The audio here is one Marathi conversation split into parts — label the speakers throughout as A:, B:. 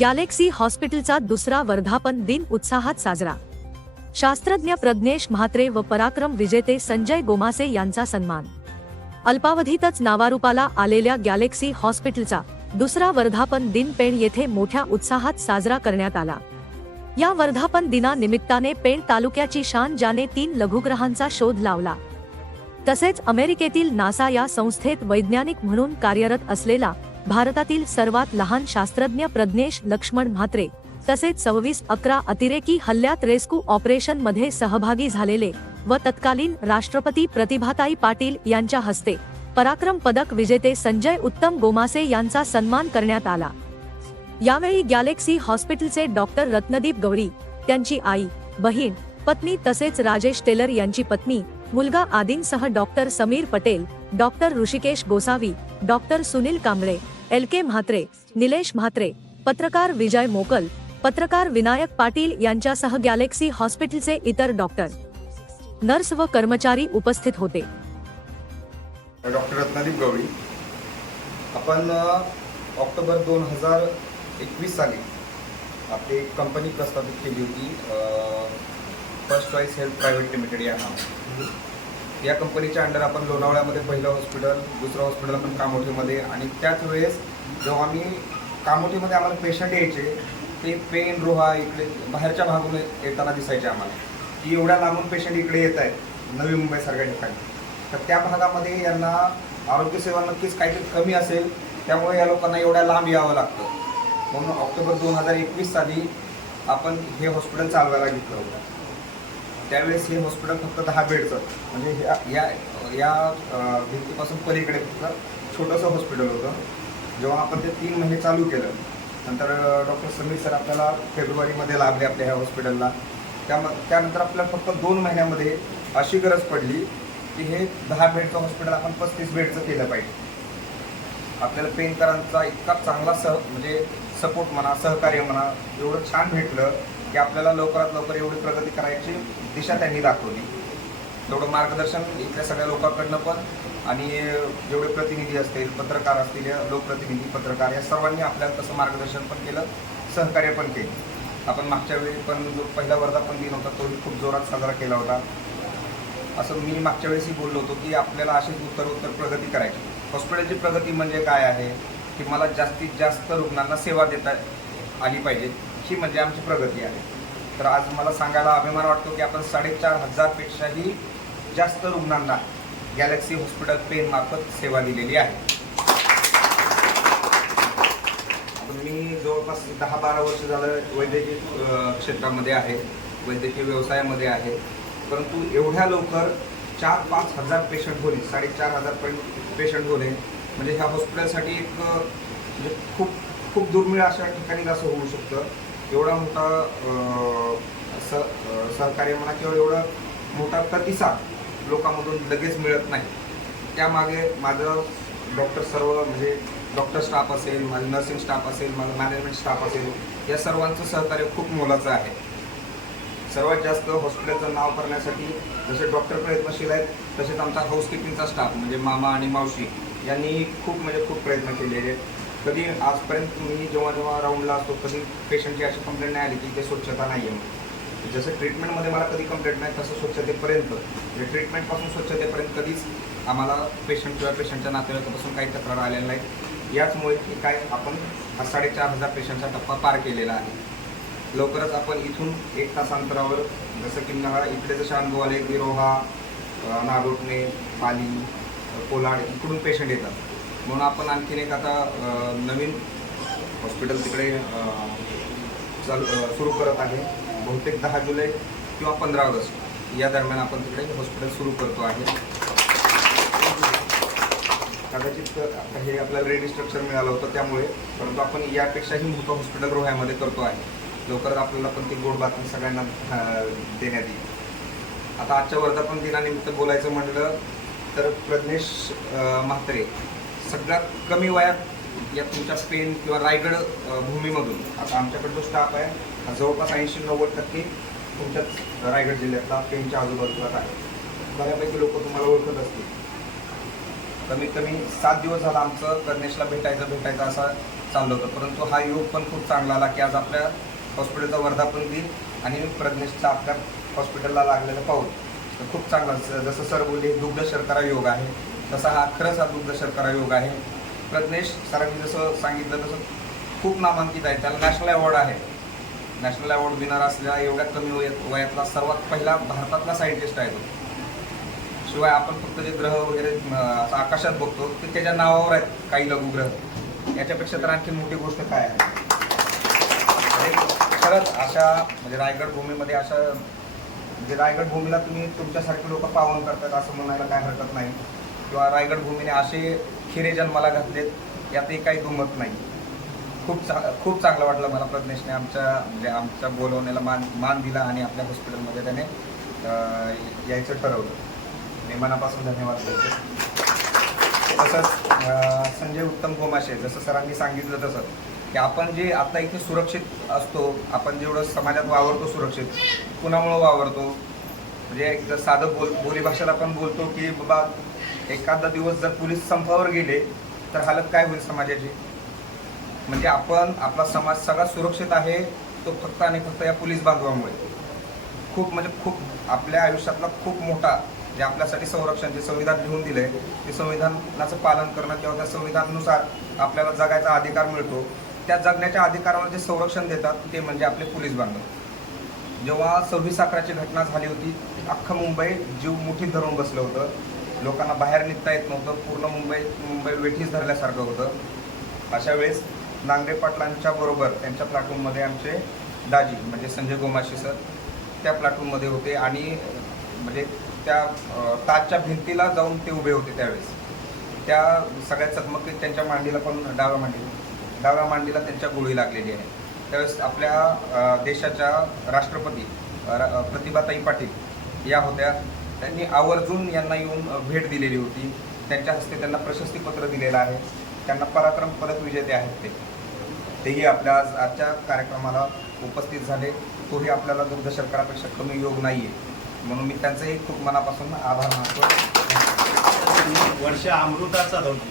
A: गॅलेक्सी हॉस्पिटलचा दुसरा वर्धापन दिन उत्साहात साजरा. शास्त्रज्ञ प्रज्ञेश म्हात्रे व पराक्रम विजेते संजय गोमासे यांचा सन्मान. अल्पावधीतच नावारूपाला आलेल्या गॅलेक्सी हॉस्पिटलचा दुसरा वर्धापन दिन पेण येथे मोठ्या उत्साहात साजरा करण्यात आला. या वर्धापन दिनानिमित्ताने पेण तालुक्याची शान ज्याने तीन लघुग्रहांचा शोध लावला. तसेच अमेरिकेतील नासा या संस्थेत वैज्ञानिक म्हणून कार्यरत असलेला भारतातील सर्वात लहान शास्त्रज्ञ प्रज्ञेश लक्ष्मण म्हात्रे तसेच सव्वीस अकरा अतिरेकी हल्ल्यात रेस्क्यू ऑपरेशनमध्ये सहभागी झालेले व तत्कालीन राष्ट्रपती प्रतिभाताई पाटील यांच्या हस्ते पराक्रम पदक विजेते संजय उत्तम गोमासे यांचा सन्मान करण्यात आला. यावेळी गॅलेक्सी हॉस्पिटलचे डॉक्टर रत्नदीप गौरी त्यांची आई बहीण पत्नी तसेच राजेश टेलर यांची पत्नी मुलगा आदींसह doctor Sameer Patel doctor Hrishikesh Gosavi doctor Sunil Kamble L K Mhatre Nilesh Mhatre पत्रकार विजय मोकल पत्रकार विनायक पाटील यांच्यासह गॅलेक्सी हॉस्पिटलचे इतर डॉक्टर. नर्स व कर्मचारी उपस्थित होते.
B: डॉक्टर रत्नादीप गवळी. आपण ऑक्टोबर दोन हजार एकवीस साली आपली एक कंपनी प्रस्थापित केली होती first choice health private limited या नावाने. या कंपनीच्या अंडर आपण लोणावळ्यामध्ये पहिलं हॉस्पिटल दुसरं हॉस्पिटल आपण कामोठीमध्ये. आणि त्याच वेळेस जेव्हा आम्ही कामोठीमध्ये आम्हाला पेशंट यायचे ते पेन रोहा इकडे बाहेरच्या भागून येताना दिसायचे आम्हाला. की एवढ्या लांबून पेशंट इकडे येत आहेत नवी मुंबईसारख्या ठिकाणी. तर त्या भागामध्ये यांना आरोग्यसेवा नक्कीच काहीतरी कमी असेल त्यामुळे या लोकांना एवढ्या लांब यावं लागतं. म्हणून ऑक्टोबर दोन हजार एकवीस साली आपण हे हॉस्पिटल चालवायला घेतलं होतं. त्यावेळेस हे हॉस्पिटल फक्त दहा बेडचं म्हणजे ह्या या या भिंतीपासून पलीकडे फक्त छोटंसं हॉस्पिटल होतं. जेव्हा आपण ते तीन महिने चालू केलं नंतर डॉक्टर समीर सर आपल्याला फेब्रुवारीमध्ये लाभले आपल्या ह्या हॉस्पिटलला त्याम त्यानंतर आपल्याला फक्त दोन महिन्यामध्ये अशी गरज पडली की हे दहा बेडचं हॉस्पिटल आपण पस्तीस बेडचं केलं पाहिजे. आपल्याला पेनकरांचा इतका चांगला सह म्हणजे सपोर्ट म्हणा सहकार्य म्हणा एवढं छान भेटलं. की आपल्याला लवकरात लवकर एवढी प्रगती करायची दिशा त्यांनी दाखवली. तेवढं मार्गदर्शन इथल्या सगळ्या लोकांकडनं पण आणि जेवढे प्रतिनिधी असतील पत्रकार असतील लोकप्रतिनिधी पत्रकार या सर्वांनी आपल्याला तसं मार्गदर्शन पण केलं सहकार्य पण केलं. आपण मागच्या वेळी पण जो पहिला वर्धापन दिन होता तोही खूप जोरात साजरा केला होता. असं मी मागच्या वेळेसही बोललो होतो की आपल्याला अशीच उत्तर उत्तर प्रगती करायची. हॉस्पिटलची प्रगती म्हणजे काय आहे? की मला जास्तीत जास्त रुग्णांना सेवा देता आली पाहिजे. ही म्हणजे आमची प्रगती आहे. तर आज मला सांगायला अभिमान वाटतो की आपण साडेचार हजारपेक्षाही जास्त रुग्णांना गॅलेक्सी हॉस्पिटल पेन मार्फत सेवा दिलेली आहे. मी जवळपास दहा बारा वर्ष झालं वैद्यकीय क्षेत्रामध्ये आहे वैद्यकीय व्यवसायामध्ये आहे. परंतु एवढ्या लवकर चार पाच हजार पेशंट होणे साडेचार हजारपर्यंत पेशंट होणे म्हणजे ह्या हॉस्पिटलसाठी एक म्हणजे खूप खूप दुर्मिळ अशा ठिकाणी असं होऊ शकतं. एवढा मोठा स सहकार्य म्हणा किंवा एवढा मोठा प्रतिसाद लोकांमधून लगेच मिळत नाही. त्यामागे माझं डॉक्टर सर्व म्हणजे डॉक्टर स्टाफ असेल माझं नर्सिंग स्टाफ असेल माझं मॅनेजमेंट स्टाफ असेल या सर्वांचं सहकार्य खूप मोलाचं आहे. सर्वात जास्त हॉस्पिटलचं नाव करण्यासाठी जसे डॉक्टर प्रयत्नशील आहेत तसेच आमचा हाऊसकीपिंगचा स्टाफ म्हणजे मामा आणि मावशी यांनी खूप म्हणजे खूप प्रयत्न केलेले आहेत. कधी आजपर्यंत मी जेव्हा जेव्हा राऊंडला असतो कधी पेशंटची अशी कंप्लेंट नाही आली की इथे स्वच्छता नाही आहे जसं ट्रीटमेंटमध्ये मला कधी कंप्लेंट नाही तसं स्वच्छतेपर्यंत. म्हणजे ट्रीटमेंटपासून स्वच्छतेपर्यंत कधीच आम्हाला पेशंट किंवा पेशंटच्या नातेवाईकापासून काही तक्रार आलेल्या नाहीत. याचमुळे की काय आपण हा साडेचार हजार पेशंटचा टप्पा पार केलेला आहे. लवकरच आपण इथून एक तास अंतरावर जसं की नहा इकडे जसे अनुभव आले की रोहा नागोटणे पाली कोलाड इकडून पेशंट येतात. म्हणून आपण आणखीन एक आता नवीन हॉस्पिटल तिकडे चालू सुरू करत आहे. बहुतेक दहा जुलै किंवा पंधरा ऑगस्ट या दरम्यान आपण तिकडे हॉस्पिटल सुरू करतो आहे. कदाचित आता हे आपल्याला रेडी स्ट्रक्चर मिळालं होतं त्यामुळे परंतु आपण यापेक्षाही मोठं हॉस्पिटल रोह्यामध्ये करतो आहे. लवकरच आपल्याला पण ती गोड बातमी सगळ्यांना देण्यात येईल. आता आजच्या वर्धापन दिनानिमित्त बोलायचं म्हटलं तर प्रज्ञेश म्हात्रे सगळ्यात कमी वयात या तुमच्या स्पेन किंवा रायगड भूमीमधून. आता आमच्याकडे जो स्टाफ आहे हा जवळपास ऐंशी नव्वद टक्के तुमच्याच रायगड जिल्ह्यातला पेनच्या आजूबाजूला आहे. बऱ्यापैकी लोक तुम्हाला ओळखत असतील. कमीत कमी सात दिवस झाला आमचं कर्णेशला भेटायचं भेटायचं असा चाललं होतं. परंतु हा योग पण खूप चांगला आला की आज आपल्या हॉस्पिटलचा वर्धापन दिन आणि प्रज्ञेशचा आपल्या हॉस्पिटलला लागलेलं पाऊल. तर खूप चांगला. जसं सर बोलले दुग्ध शर्करा योग आहे. तसा हा खरंच हा दुग्ध योग आहे. प्रज्ञेश सरांनी जसं सांगितलं तसं खूप नामांकित आहे. त्याला नॅशनल अवॉर्ड आहे. नॅशनल अवॉर्ड विनर असलेला एवढ्या कमी वयात वयातला सर्वात पहिला भारतातला सायंटिस्ट आहे तो. शिवाय आपण फक्त जे ग्रह वगैरे असं आकाशात बघतो ते त्याच्या नावावर आहेत काही लघुग्रह याच्यापेक्षा तर आणखी मोठी गोष्ट काय आहे? खरंच अशा म्हणजे रायगड भूमीमध्ये अशा म्हणजे रायगड भूमीला तुम्ही तुमच्यासारखे लोक पावन करतात असं म्हणायला काय हरकत नाही. किंवा रायगड भूमीने असे खिरे जन्माला घातलेत यातही काही दुमत नाही. खूप चा खूप चांगलं वाटलं मला प्रज्ञेशने आमच्या म्हणजे आमच्या बोलवण्याला मान मान दिला आणि आपल्या हॉस्पिटलमध्ये त्याने यायचं ठरवलं. मी मनापासून धन्यवाद देतो तसंच संजय उत्तम गोमाशे जसं सरांनी सांगितलं तसं की आपण जे आता इथे सुरक्षित असतो आपण जेवढं समाजात वावरतो सुरक्षित कुणामुळं वावरतो? म्हणजे एक साधं बोल बोलीभाषेत आपण बोलतो की बाबा एखादा दिवस जर पोलीस संपावर गेले तर हालत काय होईल समाजाची? म्हणजे आपण आपला समाज सगळा सुरक्षित आहे तो फक्त आणि फक्त या पोलीस बांधवामुळे. खूप म्हणजे खूप आपल्या आयुष्यातला खूप मोठा जे आपल्यासाठी संरक्षण जे संविधान लिहून दिलंय ते संविधानाचं पालन करणं किंवा त्या संविधानानुसार आपल्याला जगायचा अधिकार मिळतो त्या जगण्याच्या अधिकारावर जे संरक्षण देतात ते म्हणजे आपले पोलीस बांधव. जेव्हा सव्वीस अकराची घटना झाली होती अख्खं मुंबई जीव मुठीत धरून बसलं होतं. लोकांना बाहेर निघता येत नव्हतं. पूर्ण मुंबई मुंबई वेठीस धरल्यासारखं होतं. अशा वेळेस नांगरे पाटलांच्या बरोबर त्यांच्या प्लॅटफॉर्ममध्ये आमचे दाजी म्हणजे संजय गोमाशी सर त्या प्लॅटफॉर्ममध्ये होते. आणि म्हणजे त्या ताजच्या भिंतीला जाऊन ते उभे होते त्यावेळेस. त्या सगळ्या चकमकीत त्यांच्या मांडीला पण डाव्या मांडी डाव्या मांडीला त्यांच्या गोळी लागलेली आहे. त्यावेळेस आपल्या देशाच्या राष्ट्रपती प्रतिभाताई पाटील या होत्या. त्यांनी आवर्जून यांना येऊन भेट दिलेली होती. त्यांच्या हस्ते त्यांना प्रशस्तीपत्र दिलेलं आहे. त्यांना पराक्रम परत विजेते आहेत ते. तेही आपल्या आज आजच्या कार्यक्रमाला उपस्थित झाले. तोही आपल्याला दुग्ध शर्करापेक्षा कमी योग नाही आहे म्हणून मी त्यांचंही खूप मनापासून आभार मानतो
C: वर्ष अमृताचा धोनी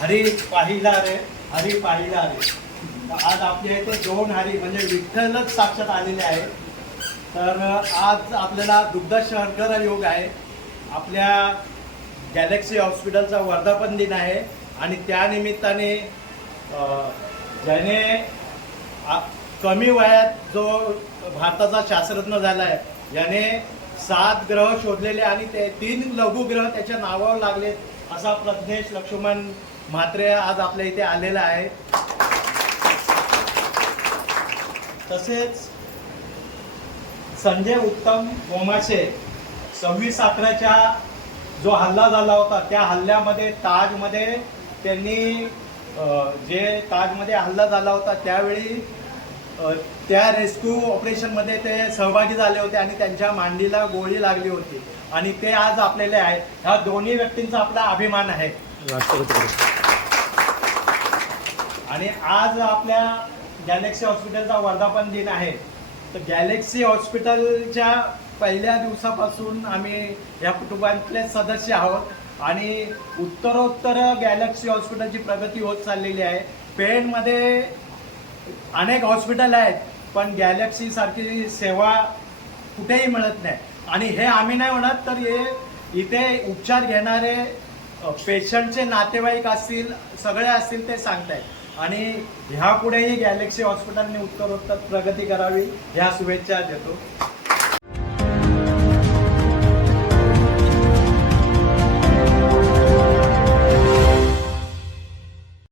C: हरी पाहिला रे हरी पाहिला रे. आज आपल्या इथे दोन हरी म्हणजे विठ्ठलच साक्षात आलेले आहे तर आज आपल्याला दुग्ध शर्करा योग आहे. आपल्या गॅलेक्सी हॉस्पिटलचा वर्धापन दिन आहे आणि त्यानिमित्ताने ज्याने आ- कमी वयात जो भारताचा शास्त्रज्ञ झाला आहे याने सात ग्रह शोधलेले आणि ते तीन लघुग्रह त्याच्या नावावर लागलेत असा प्रज्ञेश लक्ष्मण म्हात्रे आज आपल्या इथे आलेला आहे. तसेच संजय उत्तम गोमाशे सव्वीस अकराच्या जो हल्ला झाला होता त्या हल्ल्यामध्ये ताजमध्ये त्यांनी जे ताजमध्ये हल्ला झाला होता त्यावेळी त्या रेस्क्यू ऑपरेशनमध्ये ते सहभागी झाले होते आणि त्यांच्या मांडीला गोळी लागली होती. आणि ते आज आपल्याला आहे. ह्या दोन्ही व्यक्तींचा आपला अभिमान आहे. आणि आज आपल्या गॅलेक्सी हॉस्पिटलचा वर्धापन दिन आहे. तर गॅलेक्सी हॉस्पिटलच्या पहिल्या दिवसापासून आम्ही या कुटुंबातले सदस्य आहोत आणि उत्तरोत्तर गॅलेक्सी हॉस्पिटलची प्रगती होत चाललेली आहे. पेणमध्ये अनेक हॉस्पिटल आहेत पण गॅलेक्सी सारखी सेवा कुठेही मिळत नाही. आणि हे आम्ही नाही म्हणत तर हे इथे उपचार घेणारे पेशंटचे नातेवाईक असतील सगळे असतील ते सांगतायत. आणि ह्यापुढेही गॅलेक्सी हॉस्पिटलने उत्तरोत्तर प्रगती करावी ह्या शुभेच्छा देतो.